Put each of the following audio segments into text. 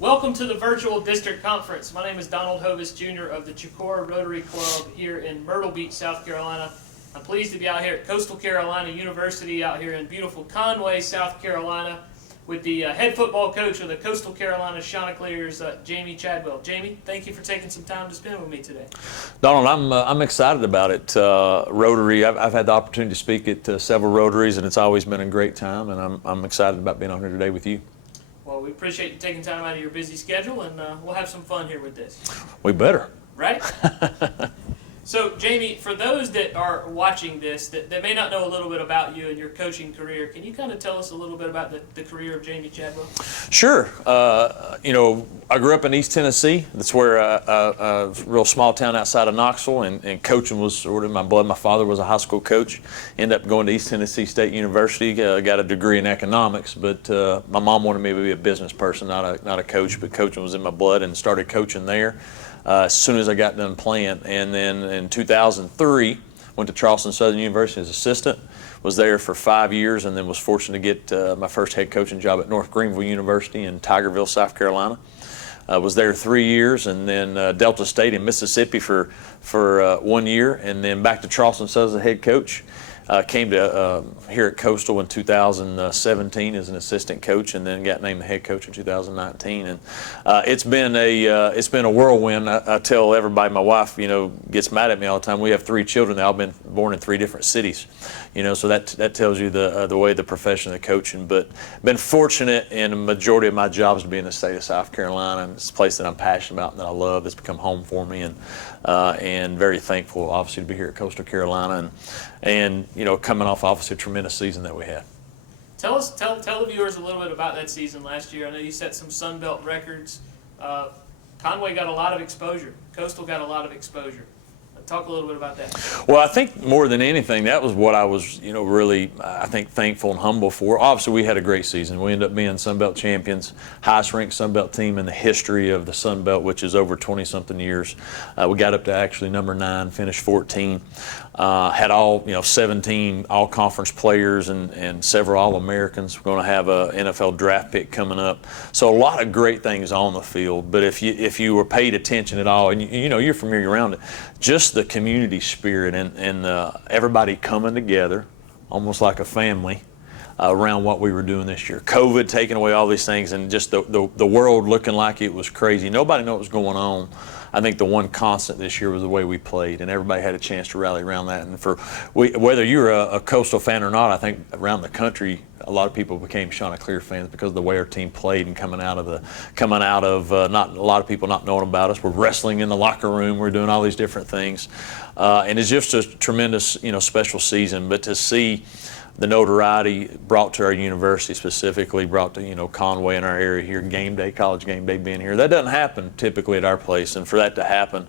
Welcome to the virtual district conference. My name is Donald Hovis Jr. of the Chicora Rotary Club here in Myrtle Beach, South Carolina. I'm pleased to be out here at Coastal Carolina University out here in beautiful Conway, South Carolina with the head football coach of the Coastal Carolina Chanticleers, Jamie Chadwell. Jamie, thank you for taking some time to spend with me today. Donald, I'm excited about it. Rotary, I've had the opportunity to speak at several Rotaries, and it's always been a great time, and I'm excited about being on here today with you. Well, we appreciate you taking time out of your busy schedule, and we'll have some fun here with this. We better. Right? So, Jamie, for those that are watching this that may not know a little bit about you and your coaching career, can you kind of tell us a little bit about the career of Jamie Chadwell? Sure. I grew up in East Tennessee. That's where a real small town outside of Knoxville, and coaching was sort of in my blood. My father was a high school coach. Ended up going to East Tennessee State University. Got a degree in economics, but my mom wanted me to be a business person, not a coach. But coaching was in my blood, and started coaching there as soon as I got done playing. And then in 2003, went to Charleston Southern University as assistant. Was there for 5 years, and then was fortunate to get my first head coaching job at North Greenville University in Tigerville, South Carolina. Was there 3 years, and then Delta State in Mississippi for 1 year, and then back to Charleston Southern as a head coach. Came to here at Coastal in 2017 as an assistant coach, and then got named the head coach in 2019. And it's been a whirlwind. I tell everybody, my wife, gets mad at me all the time. We have 3 children. They've all been born in 3 different cities. So that tells you the way the profession of coaching. But been fortunate in the majority of my jobs to be in the state of South Carolina. And it's a place that I'm passionate about and that I love. It's become home for me, and very thankful, obviously, to be here at Coastal Carolina and coming off obviously a tremendous season that we had. Tell the viewers a little bit about that season last year. I know you set some Sun Belt records. Conway got a lot of exposure. Coastal got a lot of exposure. Talk a little bit about that. Well, I think more than anything, that was what I was, really, I think, thankful and humble for. Obviously, we had a great season. We ended up being Sun Belt champions, highest-ranked Sun Belt team in the history of the Sun Belt, which is over 20-something years. We got up to actually number 9, finished 14. Had all, 17 all-conference players and several All-Americans. We're going to have an NFL draft pick coming up. So a lot of great things on the field. But if you were paid attention at all, and you're familiar around it, just the community spirit and everybody coming together, almost like a family, around what we were doing this year. COVID taking away all these things, and just the world looking like it was crazy. Nobody knew what was going on. I think the one constant this year was the way we played, and everybody had a chance to rally around that. And whether you're a Coastal fan or not, I think around the country, a lot of people became Chanticleer fans because of the way our team played and coming out of not a lot of people not knowing about us. We're wrestling in the locker room. We're doing all these different things, and it's just a tremendous, special season. But to see the notoriety brought to our university, specifically brought to Conway in our area here, game day, college game day being here, that doesn't happen typically at our place, and for that to happen,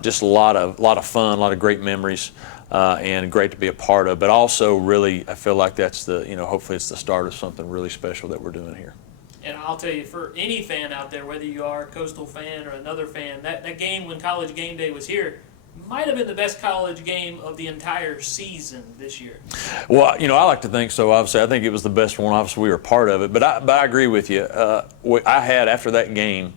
just a lot of fun, a lot of great memories, and great to be a part of. But also, really, I feel like that's hopefully it's the start of something really special that we're doing here. And I'll tell you, for any fan out there, whether you are a Coastal fan or another fan, that game when college game day was here might have been the best college game of the entire season this year. Well, I like to think so. Obviously, I think it was the best one. Obviously, we were part of it. But I agree with you. I had, after that game,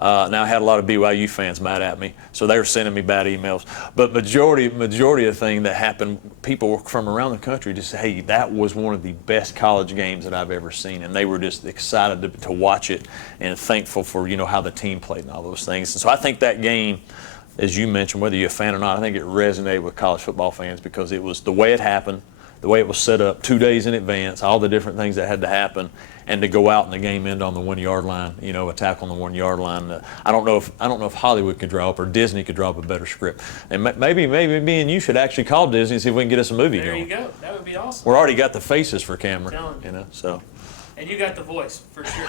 now I had a lot of BYU fans mad at me, so they were sending me bad emails. But majority of the thing that happened, people from around the country just said, hey, that was one of the best college games that I've ever seen. And they were just excited to watch it and thankful for, how the team played and all those things. And so I think that game, as you mentioned, whether you're a fan or not, I think it resonated with college football fans because it was the way it happened, the way it was set up 2 days in advance, all the different things that had to happen, and to go out and the game end on the 1-yard line, a tackle on the 1-yard line. I don't know if Hollywood could draw up or Disney could draw up a better script. And maybe me and you should actually call Disney and see if we can get us a movie going. There you go. That would be awesome. We're already got the faces for camera, so. And you got the voice, for sure.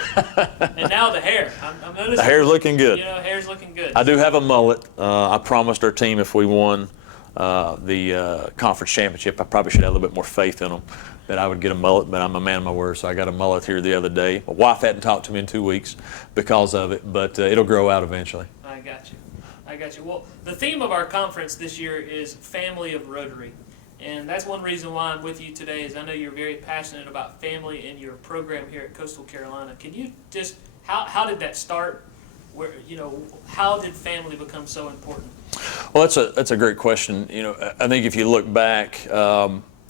And now the hair. I'm noticing. The hair's looking good. Hair's looking good. I do have a mullet. I promised our team if we won the conference championship, I probably should have a little bit more faith in them, that I would get a mullet, but I'm a man of my word, so I got a mullet here the other day. My wife hadn't talked to me in 2 weeks because of it, but it'll grow out eventually. I got you. Well, the theme of our conference this year is Family of Rotary. And that's one reason why I'm with you today, is I know you're very passionate about family and your program here at Coastal Carolina. Can you just How did that start? Where, how did family become so important? Well, that's a great question. I think if you look back,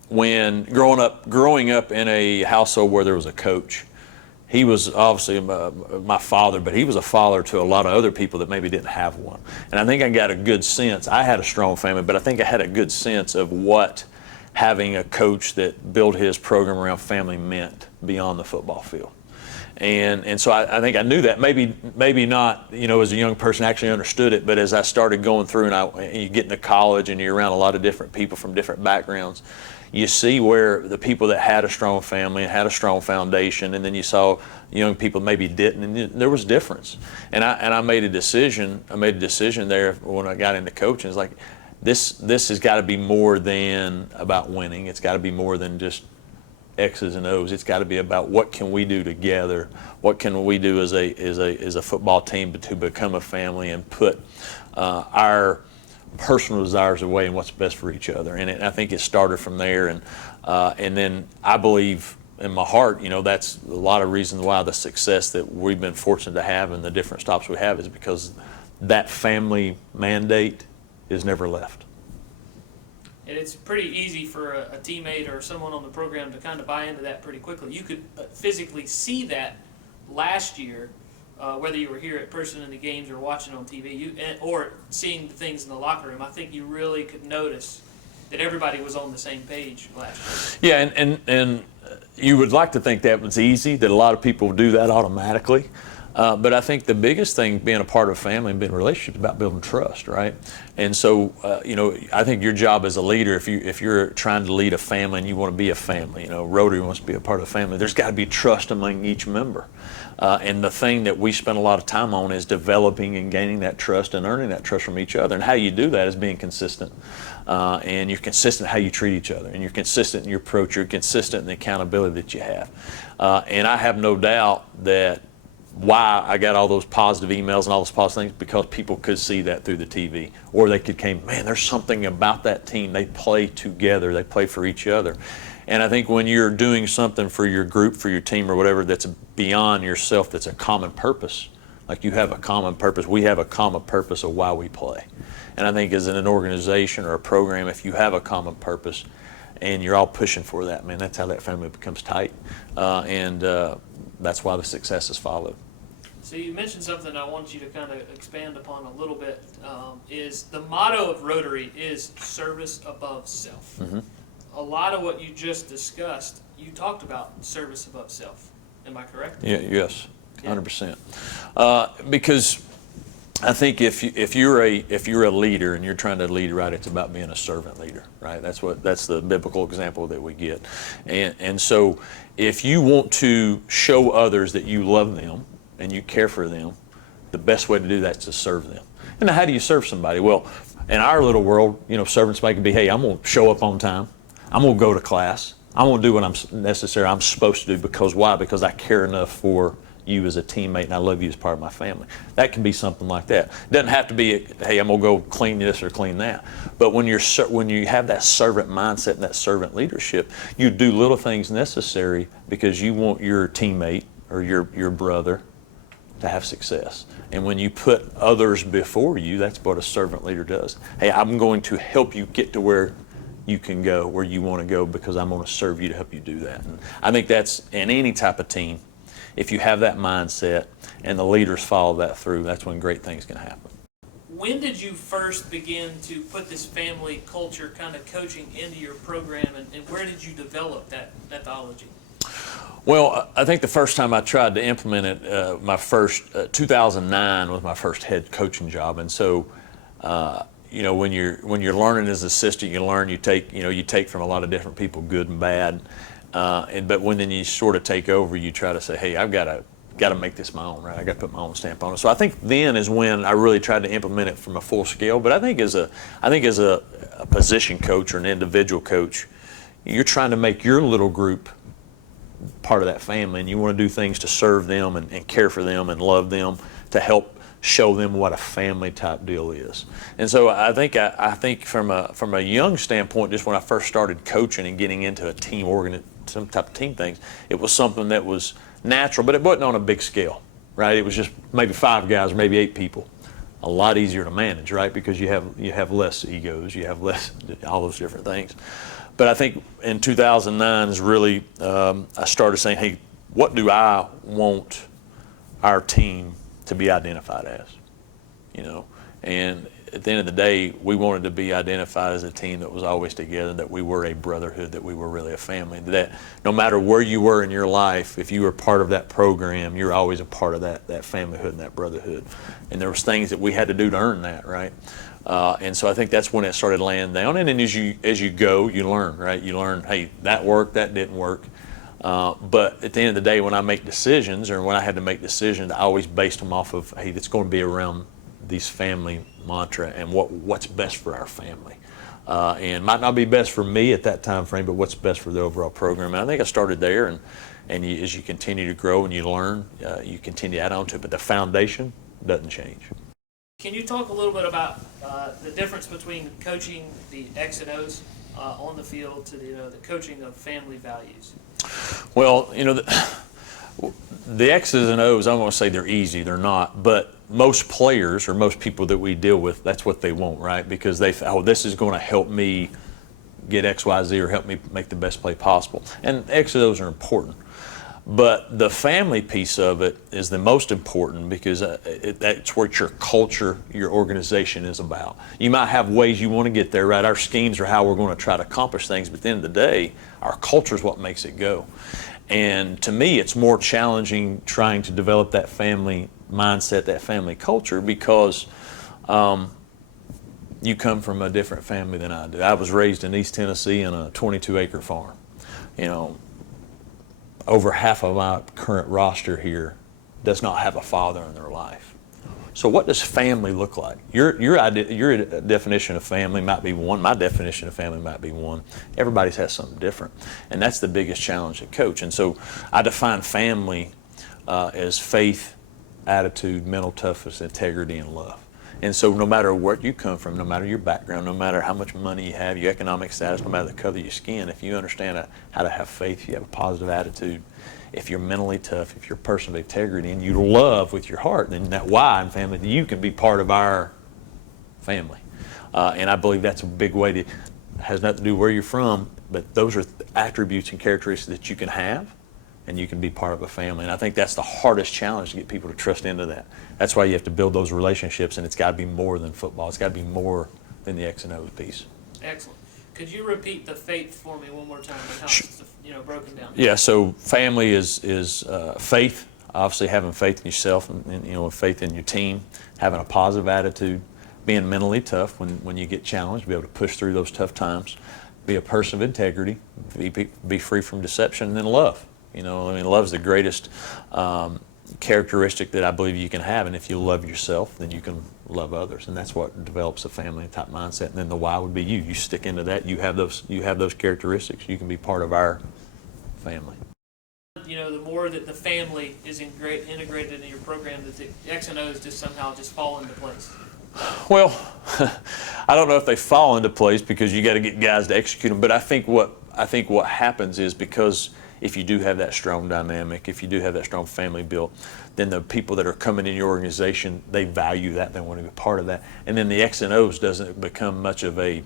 when growing up in a household where there was a coach, he was obviously my father, but he was a father to a lot of other people that maybe didn't have one. And I think I got a good sense. I had a strong family, but I think I had a good sense of what having a coach that built his program around family meant beyond the football field. And so I think I knew that. Maybe not, as a young person actually understood it, but as I started going through and you get into college and you're around a lot of different people from different backgrounds, you see where the people that had a strong family and had a strong foundation, and then you saw young people maybe didn't, and there was difference. And I made a decision. There when I got into coaching. It's like this has got to be more than about winning. It's got to be more than just X's and O's. It's got to be about what can we do together. What can we do as a football team to become a family and put our personal desires away and what's best for each other. And I think it started from there. And then I believe in my heart, that's a lot of reasons why the success that we've been fortunate to have and the different stops we have is because that family mandate is never left. And it's pretty easy for a teammate or someone on the program to kind of buy into that pretty quickly. You could physically see that last year, whether you were here in person in the games or watching on TV, or seeing the things in the locker room. I think you really could notice that everybody was on the same page last year. Yeah, and you would like to think that was easy, that a lot of people do that automatically. But I think the biggest thing being a part of a family and being in a relationship is about building trust, right? And so, I think your job as a leader, if you're trying to lead a family and you want to be a family, Rotary wants to be a part of the family, there's got to be trust among each member. And the thing that we spend a lot of time on is developing and gaining that trust and earning that trust from each other. And how you do that is being consistent. And you're consistent how you treat each other. And you're consistent in your approach. You're consistent in the accountability that you have. And I have no doubt that why I got all those positive emails and all those positive things, because people could see that through the TV, or they could man, there's something about that team. They play together. They play for each other. And I think when you're doing something for your group, for your team or whatever, that's beyond yourself, that's a common purpose, like you have a common purpose, we have a common purpose of why we play. And I think as in an organization or a program, if you have a common purpose and you're all pushing for that, man, that's how that family becomes tight. And that's why the success is followed. So you mentioned something I want you to kind of expand upon a little bit, is the motto of Rotary is service above self. Mm-hmm. A lot of what you just discussed, you talked about service above self. Am I correct? Yeah, yes, 100%. Because I think if you're a leader and you're trying to lead right, it's about being a servant leader, right? That's the biblical example that we get. And so if you want to show others that you love them and you care for them, the best way to do that is to serve them. And now, how do you serve somebody? Well, in our little world, servants can be, hey, I'm going to show up on time. I'm going to go to class. I'm going to do what I'm supposed to do. Because why? Because I care enough for you as a teammate and I love you as part of my family. That can be something like that. It doesn't have to be, hey, I'm going to go clean this or clean that. But when you have that servant mindset and that servant leadership, you do little things necessary because you want your teammate or your brother to have success. And when you put others before you, that's what a servant leader does. Hey, I'm going to help you get to where you can go, where you want to go, because I'm going to serve you to help you do that. And I think that's in any type of team. If you have that mindset and the leaders follow that through, that's when great things can happen. When did you first begin to put this family culture kind of coaching into your program, and where did you develop that methodology? Well, I think the first time I tried to implement it, my first 2009 was my first head coaching job, and so when you're learning as an assistant, you take from a lot of different people, good and bad, but when then you sort of take over, you try to say, hey, I've got to make this my own, right? I got to put my own stamp on it. So I think then is when I really tried to implement it from a full scale. But I think as a position coach or an individual coach, you're trying to make your little group part of that family, and you want to do things to serve them and care for them and love them, to help show them what a family type deal is. And so I think from a young standpoint, just when I first started coaching and getting into a team some type of team things, it was something that was natural, but it wasn't on a big scale. right? It was just maybe 5 guys, or maybe 8 people. A lot easier to manage, right? Because you have less egos, you have less all those different things. But I think in 2009 is really I started saying, hey, what do I want our team to be identified as? You know, and at the end of the day, we wanted to be identified as a team that was always together, that we were a brotherhood, that we were really a family, that no matter where you were in your life, if you were part of that program, you're always a part of that familyhood and that brotherhood. And there was things that we had to do to earn that, right? And so I think that's when it started laying down. And then as you go, you learn, right? You learn, hey, that worked, that didn't work. But at the end of the day, when I make decisions, or when I had to make decisions, I always based them off of, hey, it's going to be around these family mantra and what's best for our family. And might not be best for me at that time frame, but what's best for the overall program. And I think I started there, and as you continue to grow and you learn, you continue to add on to it. But the foundation doesn't change. Can you talk a little bit about the difference between coaching the X and O's on the field to the coaching of family values? Well, the X's and O's, I don't want to say they're easy, they're not, but most players or most people that we deal with, that's what they want, right? Because they think, oh, this is going to help me get X, Y, Z, or help me make the best play possible. And X and O's are important. But the family piece of it is the most important, because that's what your culture, your organization is about. You might have ways you want to get there, right? Our schemes are how we're going to try to accomplish things, but at the end of the day, our culture is what makes it go. And to me, it's more challenging trying to develop that family mindset, that family culture, because you come from a different family than I do. I was raised in East Tennessee in a 22-acre farm. Over half of my current roster here does not have a father in their life. So what does family look like? Your definition of family might be one. My definition of family might be one. Everybody's has something different. And that's the biggest challenge to coach. And so I define family as faith, attitude, mental toughness, integrity, and love. And so no matter where you come from, no matter your background, no matter how much money you have, your economic status, no matter the color of your skin, if you understand how to have faith, if you have a positive attitude, if you're mentally tough, if you're a person of integrity, and you love with your heart, then that why in family, you can be part of our family. And I believe that's a big way to, has nothing to do where you're from, but those are attributes and characteristics that you can have, and you can be part of a family. And I think that's the hardest challenge, to get people to trust into that. That's why you have to build those relationships, and it's got to be more than football. It's got to be more than the X and O's piece. Excellent. Could you repeat the faith for me one more time, and how it's broken down? Yeah. So family is faith. Obviously, having faith in yourself, and faith in your team, having a positive attitude, being mentally tough when you get challenged, be able to push through those tough times, be a person of integrity, be free from deception, and then love. Love's the greatest characteristic that I believe you can have, and if you love yourself, then you can love others, and that's what develops a family type mindset. And then the why would be you. You stick into that. You have those characteristics. You can be part of our family. The more that the family is integrated into your program, that the X and O's just somehow just fall into place. Well, I don't know if they fall into place, because you got to get guys to execute them. But I think what happens is, because if you do have that strong dynamic, if you do have that strong family built, then the people that are coming in your organization, they value that, they want to be part of that. And then the X and O's doesn't become much of a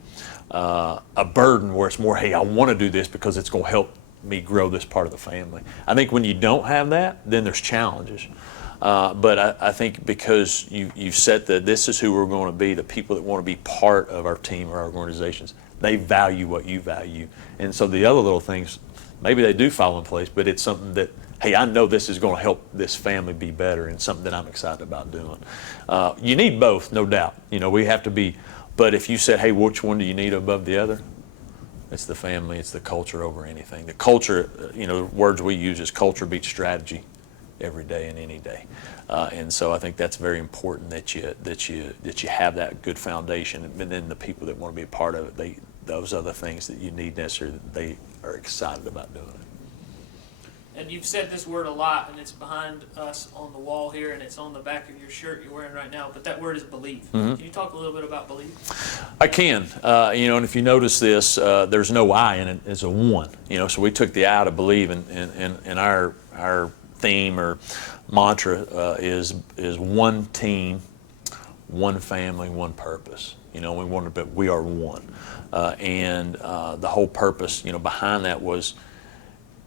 burden, where it's more, hey, I want to do this because it's going to help me grow this part of the family. I think when you don't have that, then there's challenges. But I think because you've set this is who we're going to be, the people that want to be part of our team or our organizations, they value what you value. And so the other little things, maybe they do fall in place, but it's something that, hey, I know this is going to help this family be better, and something that I'm excited about doing. You need both, no doubt. We have to be, but if you said, hey, which one do you need above the other? It's the family, it's the culture over anything. The culture, words we use is culture beats strategy every day and any day. And so I think that's very important, that you have that good foundation, and then the people that want to be a part of it, those other things that you need necessarily, they are excited about doing it. And you've said this word a lot, and it's behind us on the wall here, and it's on the back of your shirt you're wearing right now, but that word is believe. Mm-hmm. Can you talk a little bit about believe? I can. And if you notice this, there's no I in it, it's a one. So we took the I to believe, and our theme or mantra is one team, one family, one purpose. You know, we are one, and the whole purpose, you know, behind that was,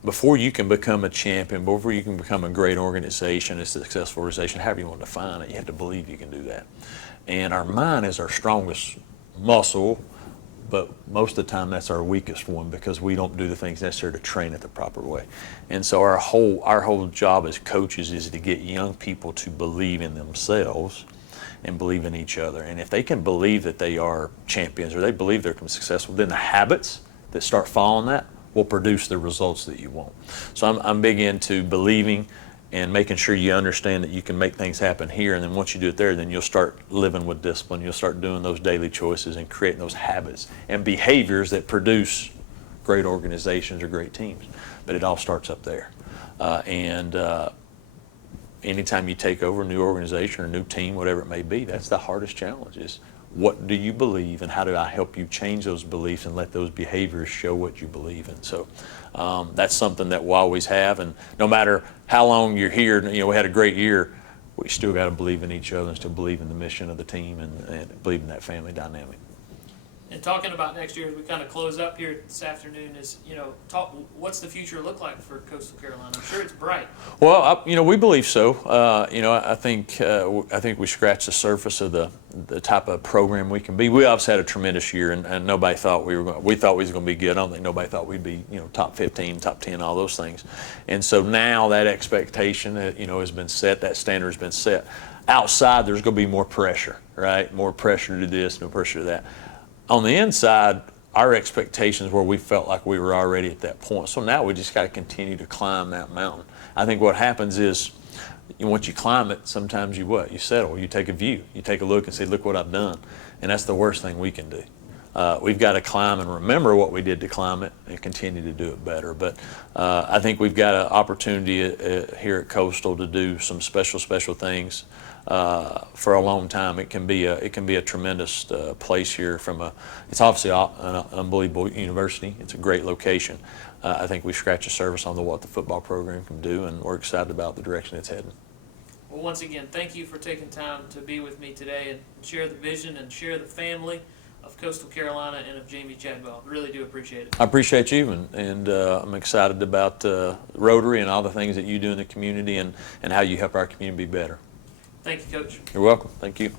before you can become a champion, before you can become a great organization, a successful organization, however you want to define it, you have to believe you can do that. And our mind is our strongest muscle, but most of the time that's our weakest one, because we don't do the things necessary to train it the proper way. And so our whole job as coaches is to get young people to believe in themselves and believe in each other. And if they can believe that they are champions, or they believe they're successful, then the habits that start following that will produce the results that you want. So I'm big into believing and making sure you understand that you can make things happen here, and then once you do it there, then you'll start living with discipline. You'll start doing those daily choices and creating those habits and behaviors that produce great organizations or great teams. But it all starts up there. Anytime you take over a new organization or a new team, whatever it may be, that's the hardest challenge, is what do you believe, and how do I help you change those beliefs and let those behaviors show what you believe in? So that's something that we'll always have, and no matter how long you're here, you know, we had a great year, we still got to believe in each other and still believe in the mission of the team, and believe in that family dynamic. And talking about next year, as we kind of close up here this afternoon, is, you know, what's the future look like for Coastal Carolina? I'm sure it's bright. Well, you know, we believe so. You know, I think we scratched the surface of the type of program we can be. We obviously had a tremendous year, and nobody thought we thought we was going to be good. I don't think nobody thought we'd be, you know, top 15, top 10, all those things. And so now that expectation, you know, has been set. That standard has been set. Outside, there's going to be more pressure, right? More pressure to do this, more pressure to that. On the inside, our expectations were, we felt like we were already at that point. So now we just got to continue to climb that mountain. I think what happens is, once you climb it, sometimes you settle. You take a view. You take a look and say, look what I've done. And that's the worst thing we can do. We've got to climb and remember what we did to climb it and continue to do it better. But I think we've got an opportunity here at Coastal to do some special things for a long time. It can be a tremendous place here. It's obviously an unbelievable university. It's a great location. I think we scratched the surface on what the football program can do, and we're excited about the direction it's heading. Well, once again, thank you for taking time to be with me today and share the vision and share the family of Coastal Carolina and of Jamie Chadwell. Really do appreciate it. I appreciate you, and I'm excited about Rotary and all the things that you do in the community, and how you help our community be better. Thank you, Coach. You're welcome. Thank you.